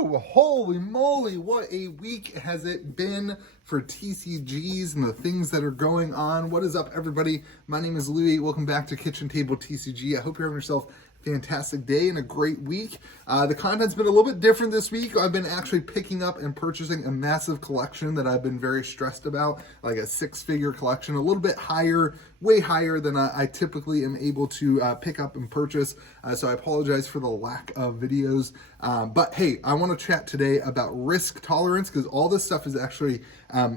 Woo! Holy moly, what a week has it been for TCGs and the things that are going on. What is up, everybody? My name is Louie. Welcome back to Kitchen Table TCG. I hope you're having yourself a fantastic day and a great week. The content's been a little bit different this week. I've been actually picking up and purchasing a massive collection that I've been very stressed about, like a six-figure collection, a little bit higher, way higher than I typically am able to pick up and purchase. So I apologize for the lack of videos. But hey, I want to chat today about risk tolerance because all this stuff is actually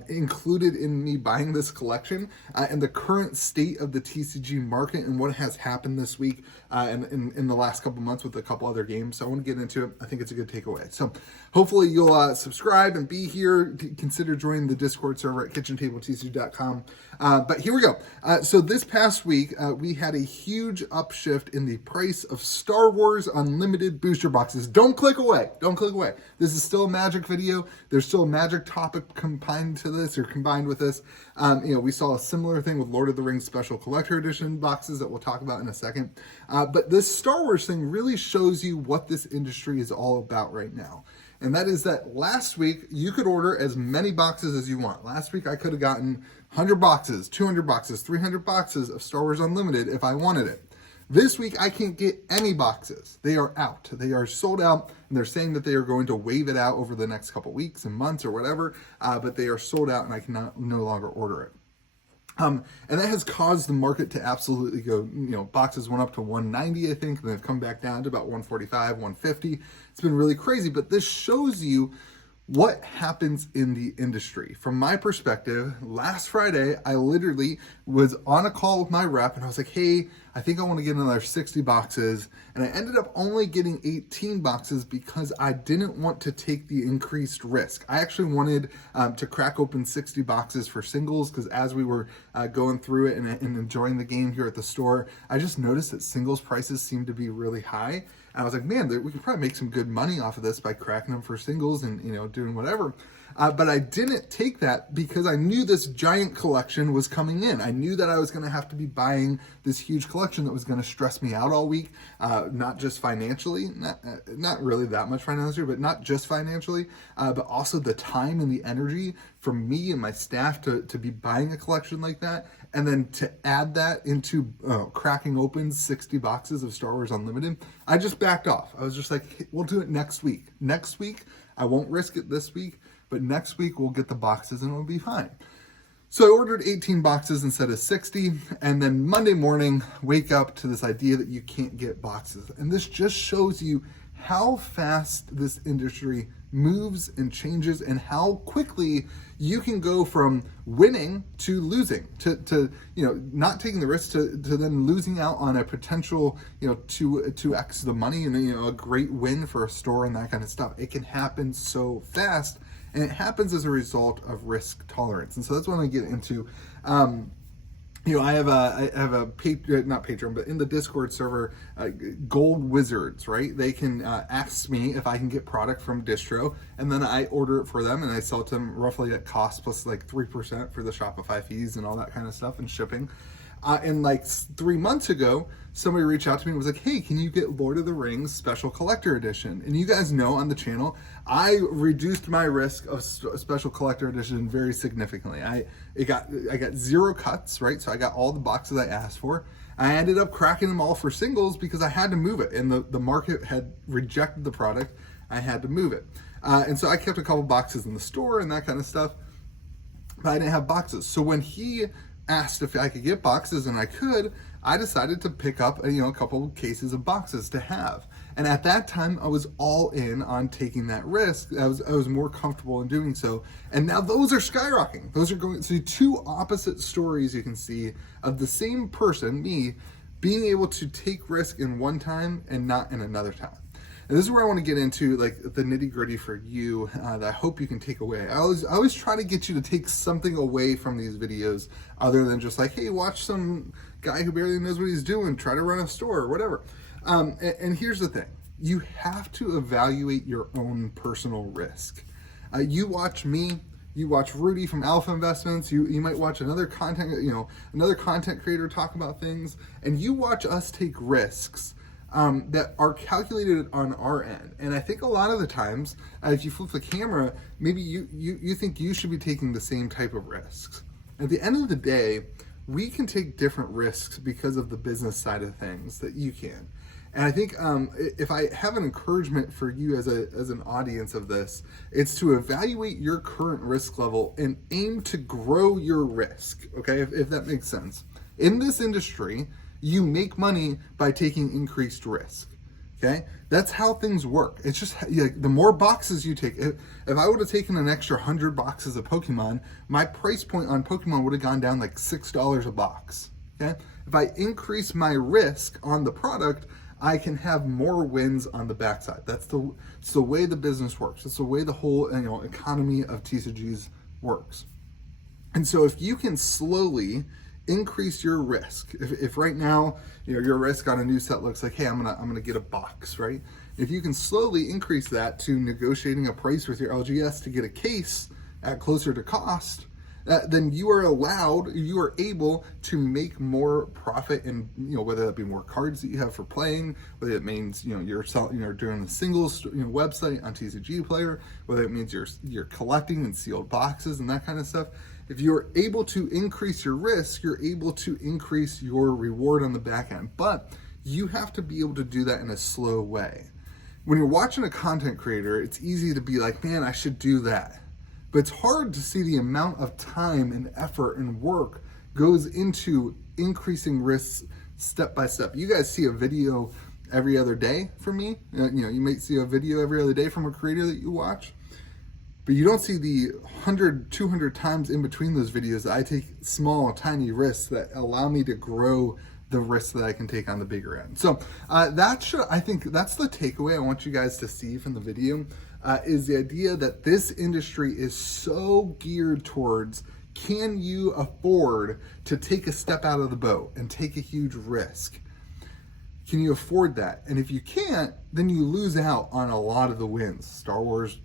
included in me buying this collection and the current state of the TCG market and what has happened this week and in the last couple months with a couple other games. So I want to get into it. I think it's a good takeaway. So hopefully you'll subscribe and be here. Consider joining the Discord server at KitchenTableTCG.com. But here we go. So this past week, we had a huge upshift in the price of Star Wars Unlimited booster boxes. Don't click away. Don't click away. This is still a magic video. There's still a magic topic combined with this. We saw a similar thing with Lord of the Rings Special Collector Edition boxes that we'll talk about in a second. But this Star Wars thing really shows you what this industry is all about right now. And that is that last week, you could order as many boxes as you want. Last week, I could have gotten 100 boxes, 200 boxes, 300 boxes of Star Wars Unlimited if I wanted it. This week, I can't get any boxes. They are out. They are sold out, and they're saying that they are going to wave it out over the next couple weeks and months or whatever, but they are sold out, and I can no longer order it. And that has caused the market to absolutely go, boxes went up to 190, I think, and they've come back down to about 145, 150. It's been really crazy, but this shows you what happens in the industry. From my perspective, last Friday, I literally was on a call with my rep and I was like, hey, I think I want to get another 60 boxes. And I ended up only getting 18 boxes because I didn't want to take the increased risk. I actually wanted to crack open 60 boxes for singles because as we were going through it and enjoying the game here at the store, I just noticed that singles prices seemed to be really high. And I was like, man, we could probably make some good money off of this by cracking them for singles and, doing whatever. But I didn't take that because I knew this giant collection was coming in. I knew that I was going to have to be buying this huge collection that was going to stress me out all week, not just financially, not really that much financially, but not just financially, but also the time and the energy for me and my staff to be buying a collection like that. And then to add that into cracking open 60 boxes of Star Wars Unlimited, I just backed off. I was just like, hey, we'll do it next week. Next week, I won't risk it this week, but next week we'll get the boxes and it'll be fine. So I ordered 18 boxes instead of 60, and then Monday morning, wake up to this idea that you can't get boxes. And this just shows you how fast this industry moves and changes and how quickly you can go from winning to losing, to not taking the risk to then losing out on a potential, 2x the money and, a great win for a store and that kind of stuff. It can happen so fast. And it happens as a result of risk tolerance. And so that's what I'm going to get into. I have a not Patreon, but in the Discord server, Gold Wizards, right? They can ask me if I can get product from distro, and then I order it for them, and I sell it to them roughly at cost plus like 3% for the Shopify fees and all that kind of stuff and shipping. And like 3 months ago, somebody reached out to me and was like, hey, can you get Lord of the Rings Special Collector Edition? And you guys know on the channel, I reduced my risk of Special Collector Edition very significantly. I got 0 cuts, right? So I got all the boxes I asked for. I ended up cracking them all for singles because I had to move it. And the market had rejected the product. I had to move it. And so I kept a couple boxes in the store and that kind of stuff. But I didn't have boxes. So when he asked if I could get boxes and I could, I decided to pick up a couple of cases of boxes to have. And at that time, I was all in on taking that risk. I was more comfortable in doing so. And now those are skyrocketing. Those are going to two opposite stories you can see of the same person, me, being able to take risk in one time and not in another time. And this is where I want to get into like the nitty gritty for you that I hope you can take away. I always try to get you to take something away from these videos other than just like, hey, watch some guy who barely knows what he's doing, try to run a store or whatever. And here's the thing. You have to evaluate your own personal risk. You watch me, you watch Rudy from Alpha Investments, you might watch another content creator talk about things, and you watch us take risks. that are calculated on our end. And I think a lot of the times, if you flip the camera, maybe you think you should be taking the same type of risks. At the end of the day, we can take different risks because of the business side of things that you can. And I think if I have an encouragement for you as an audience of this, it's to evaluate your current risk level and aim to grow your risk, okay, if that makes sense. In this industry, you make money by taking increased risk, okay? That's how things work. It's just the more boxes you take. If I would have taken an extra 100 boxes of Pokemon, my price point on Pokemon would have gone down like $6 a box, okay? If I increase my risk on the product, I can have more wins on the backside. It's the way the business works. It's the way the whole economy of TCGs works. And so if you can slowly increase your risk, if right now your risk on a new set looks like, hey, I'm gonna get a box, right? If you can slowly increase that to negotiating a price with your LGS to get a case at closer to cost, then you are able to make more profit, and whether that be more cards that you have for playing, whether it means you're doing the singles website on TCG Player, whether it means you're collecting in sealed boxes and that kind of stuff. If you're able to increase your risk, you're able to increase your reward on the back end. But you have to be able to do that in a slow way. When you're watching a content creator, it's easy to be like, man, I should do that. But it's hard to see the amount of time and effort and work goes into increasing risks step by step. You guys see a video every other day from me. You might see a video every other day from a creator that you watch, but you don't see the 100, 200 times in between those videos that I take small, tiny risks that allow me to grow the risks that I can take on the bigger end. So I think that's the takeaway I want you guys to see from the video. Is the idea that this industry is so geared towards, can you afford to take a step out of the boat and take a huge risk? Can you afford that? And if you can't, then you lose out on a lot of the wins. Star Wars,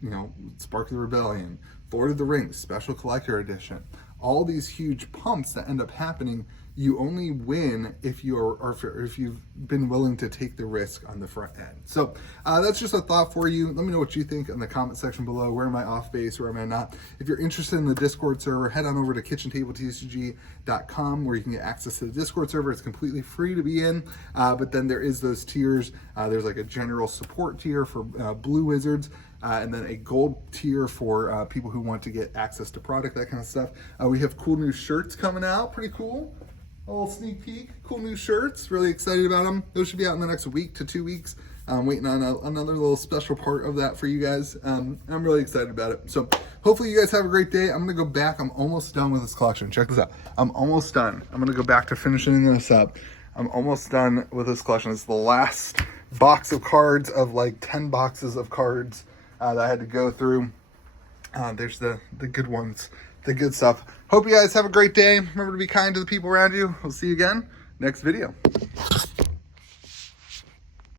Spark of the Rebellion, Lord of the Rings, Special Collector Edition, all these huge pumps that end up happening, you only win if you've been willing to take the risk on the front end. So that's just a thought for you. Let me know what you think in the comment section below. Where am I off base? Where am I not? If you're interested in the Discord server, head on over to KitchenTableTCG.com where you can get access to the Discord server. It's completely free to be in, but then there is those tiers. There's like a general support tier for Blue Wizards, and then a gold tier for people who want to get access to product, that kind of stuff. We have cool new shirts coming out, pretty cool. A little sneak peek, cool new shirts, really excited about them. Those should be out in the next week to 2 weeks. I'm waiting on another little special part of that for you guys. I'm really excited about it. So hopefully you guys have a great day. I'm gonna go back, I'm almost done with this collection. Check this out, I'm almost done. I'm gonna go back to finishing this up. I'm almost done with this collection. It's the last box of cards of like 10 boxes of cards that I had to go through. There's the good ones, the good stuff. Hope you guys have a great day. Remember to be kind to the people around you. We'll see you again next video.